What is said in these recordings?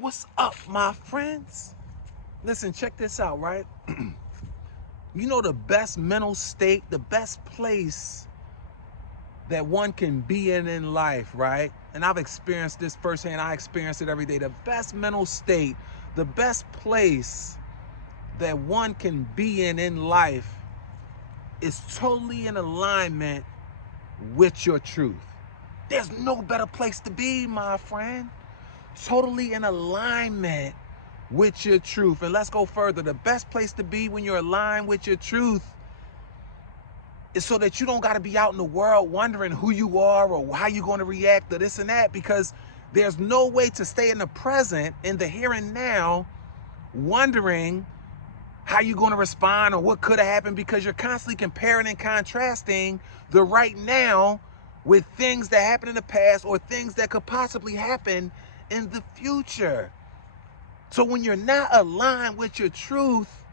What's up, my friends? Listen, check this out, right? You know the best mental state, the best place that one can be in life, right? And I've experienced this firsthand. I experience it every day. The best mental state, the best place that one can be in life is totally in alignment with your truth. There's no better place to be, my friend. Totally in alignment with your truth. And let's go further. The best place to be when you're aligned with your truth is so that you don't got to be out in the world wondering who you are or how you're going to react to this and that, because there's no way to stay in the present, in the here and now, wondering how you're going to respond or what could have happened, because you're constantly comparing and contrasting the right now with things that happened in the past or things that could possibly happen in the future. So when you're not aligned with your truth,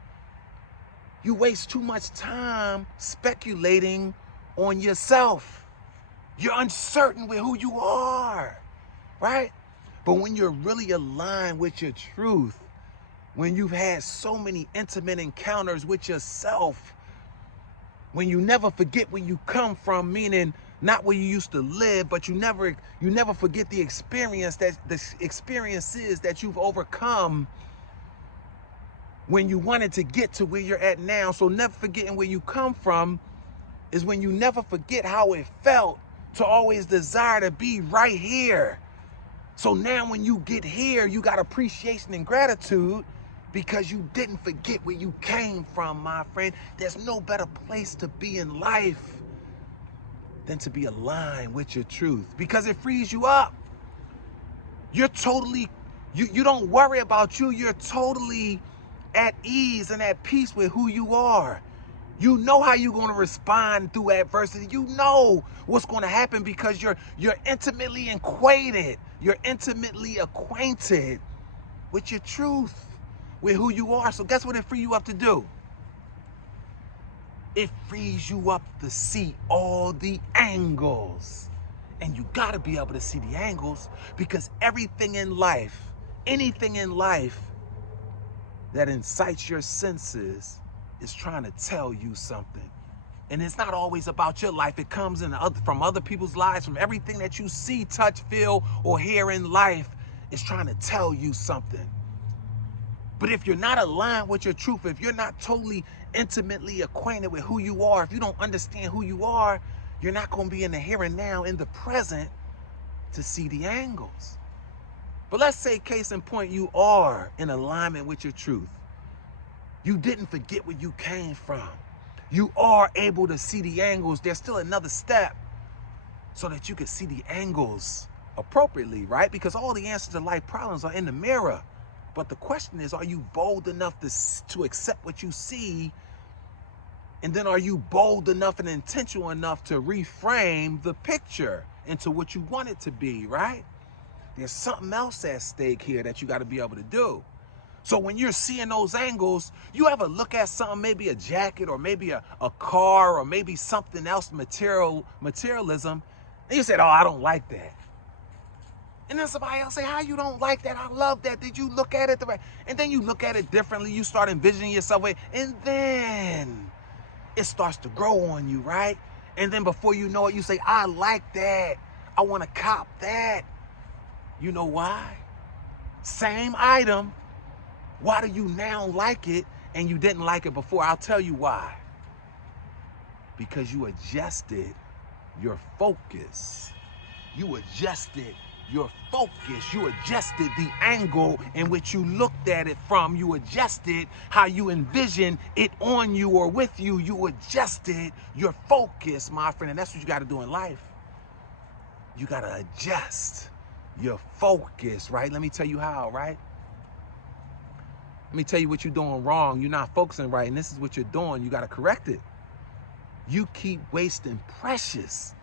you waste too much time speculating on yourself. You're uncertain with who you are, right? But when you're really aligned with your truth, when you've had so many intimate encounters with yourself, when you never forget where you come from, meaning not where you used to live, but you never forget the experiences that you've overcome when you wanted to get to where you're at now. So never forgetting where you come from is when you never forget how it felt to always desire to be right here. So now when you get here, you got appreciation and gratitude because you didn't forget where you came from, my friend. There's no better place to be in life than to be aligned with your truth, because it frees you up. You're totally, you don't worry about you. You're totally at ease and at peace with who you are. You know how you're going to respond through adversity. You know what's going to happen because you're intimately acquainted. You're intimately acquainted with your truth, with who you are. So guess what it frees you up to do? It frees you up to see all the angles. And you got to be able to see the angles, because everything in life, anything in life that incites your senses is trying to tell you something. And it's not always about your life. It comes from other people's lives, from everything that you see, touch, feel, or hear in life is trying to tell you something. But if you're not aligned with your truth, if you're not totally intimately acquainted with who you are, if you don't understand who you are, you're not going to be in the here and now, in the present, to see the angles. But let's say, case in point, you are in alignment with your truth. You didn't forget where you came from. You are able to see the angles. There's still another step so that you can see the angles appropriately, right? Because all the answers to life problems are in the mirror. But the question is, are you bold enough to accept what you see? And then are you bold enough and intentional enough to reframe the picture into what you want it to be, right? There's something else at stake here that you got to be able to do. So when you're seeing those angles, you ever look at something, maybe a jacket or maybe a car or maybe something else, materialism, and you said, oh, I don't like that. And then somebody else say, how you don't like that? I love that. Did you look at it the right? And then you look at it differently. You start envisioning yourself with, and then it starts to grow on you, right? And then before you know it, you say, I like that. I want to cop that. You know why? Same item. Why do you now like it and you didn't like it before? I'll tell you why. Because you adjusted your focus. You adjusted your focus. You adjusted the angle in which you looked at it from. You adjusted how you envision it on you or with you. You adjusted your focus, my friend. And that's what you got to do in life. You got to adjust your focus, right? Let me tell you how, right? Let me tell you what you're doing wrong. You're not focusing right, and this is what you're doing. You got to correct it. You keep wasting precious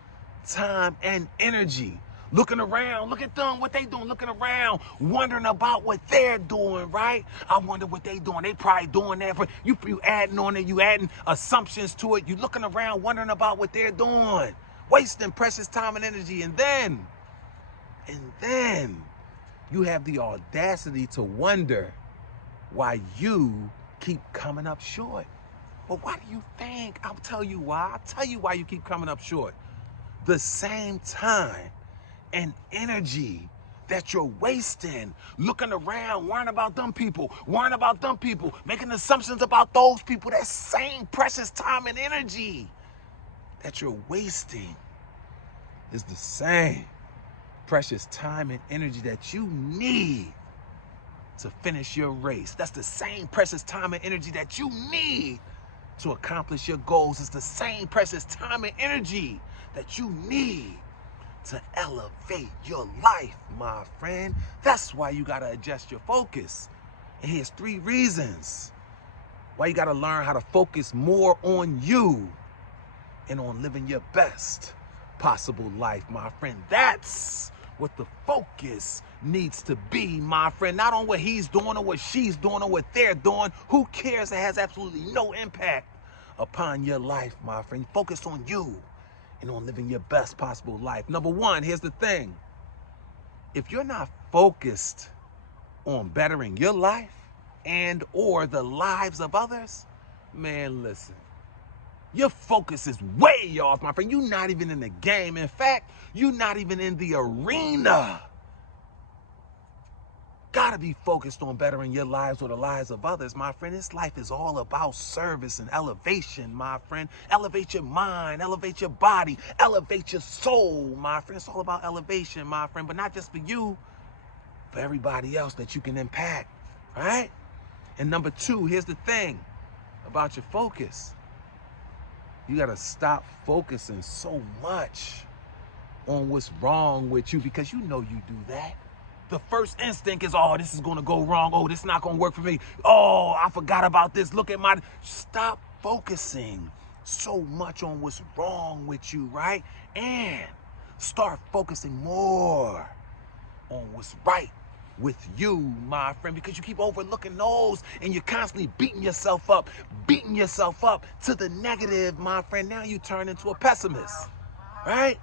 time and energy looking around. Look at them, what they doing, looking around, wondering about what they're doing, right? I wonder what they doing. They probably doing that. For you adding on it, you adding assumptions to it. You looking around, wondering about what they're doing, wasting precious time and energy. And then You have the audacity to wonder why you keep coming up short. Well, why do you think? I'll tell you why. I'll tell you why you keep coming up short. The same time and energy that you're wasting looking around, worrying about them people, making assumptions about those people, that same precious time and energy that you're wasting is the same precious time and energy that you need to finish your race. That's the same precious time and energy that you need to accomplish your goals. It's the same precious time and energy that you need to elevate your life, my friend. That's why you gotta adjust your focus. And here's 3 reasons why you gotta learn how to focus more on you and on living your best possible life, my friend. That's what the focus needs to be, my friend. Not on what he's doing or what she's doing or what they're doing. Who cares? It has absolutely no impact upon your life, my friend. Focus on you and on living your best possible life. Number 1, here's the thing. If you're not focused on bettering your life and or the lives of others, man, listen. Your focus is way off, my friend. You're not even in the game. In fact, you're not even in the arena. Gotta be focused on bettering your lives or the lives of others, my friend. This life is all about service and elevation, my friend. Elevate your mind, elevate your body, elevate your soul, my friend. It's all about elevation, my friend, but not just for you, for everybody else that you can impact, right? And number 2, here's the thing about your focus. You gotta stop focusing so much on what's wrong with you, because you know you do that. The first instinct is, oh, this is gonna go wrong. Oh, this is not gonna work for me. Oh, I forgot about this. Look at my... Stop focusing so much on what's wrong with you, right? And start focusing more on what's right with you, my friend, because you keep overlooking those and you're constantly beating yourself up to the negative, my friend. Now you turn into a pessimist, right?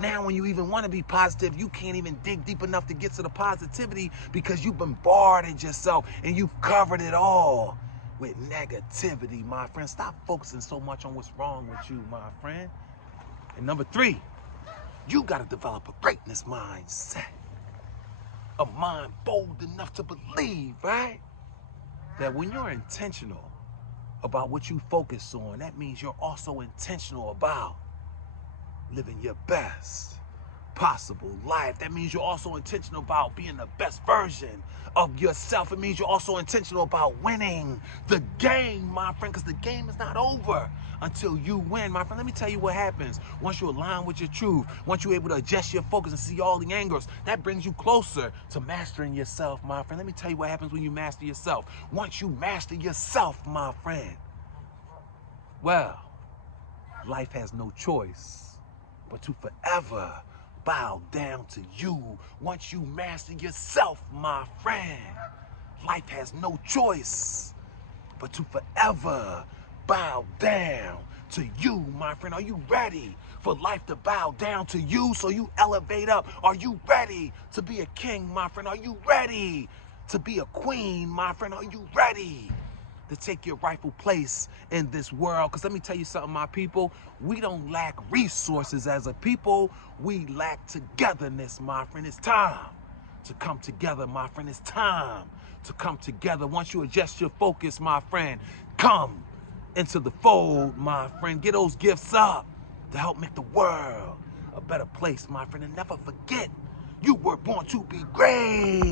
Now when you even want to be positive, you can't even dig deep enough to get to the positivity because you bombarded yourself and you've covered it all with negativity, my friend. Stop focusing so much on what's wrong with you, my friend. And number 3, you got to develop a greatness mindset. A mind bold enough to believe, right? That when you're intentional about what you focus on, that means you're also intentional about living your best possible life. That means you're also intentional about being the best version of yourself. It means you're also intentional about winning the game, my friend, because the game is not over until you win, my friend. Let me tell you what happens once you align with your truth, once you're able to adjust your focus and see all the angles. That brings you closer to mastering yourself, my friend. Let me tell you what happens when you master yourself. Once you master yourself, my friend, well, life has no choice but to forever bow down to you. Once you master yourself, my friend, life has no choice but to forever bow down to you, my friend. Are you ready for life to bow down to you so you elevate up? Are you ready to be a king, my friend? Are you ready to be a queen, my friend? Are you ready to take your rightful place in this world? Because let me tell you something, my people, we don't lack resources as a people. We lack togetherness, my friend. It's time to come together, my friend. It's time to come together. Once you adjust your focus, my friend, come into the fold, my friend. Get those gifts up to help make the world a better place, my friend. And never forget, you were born to be great.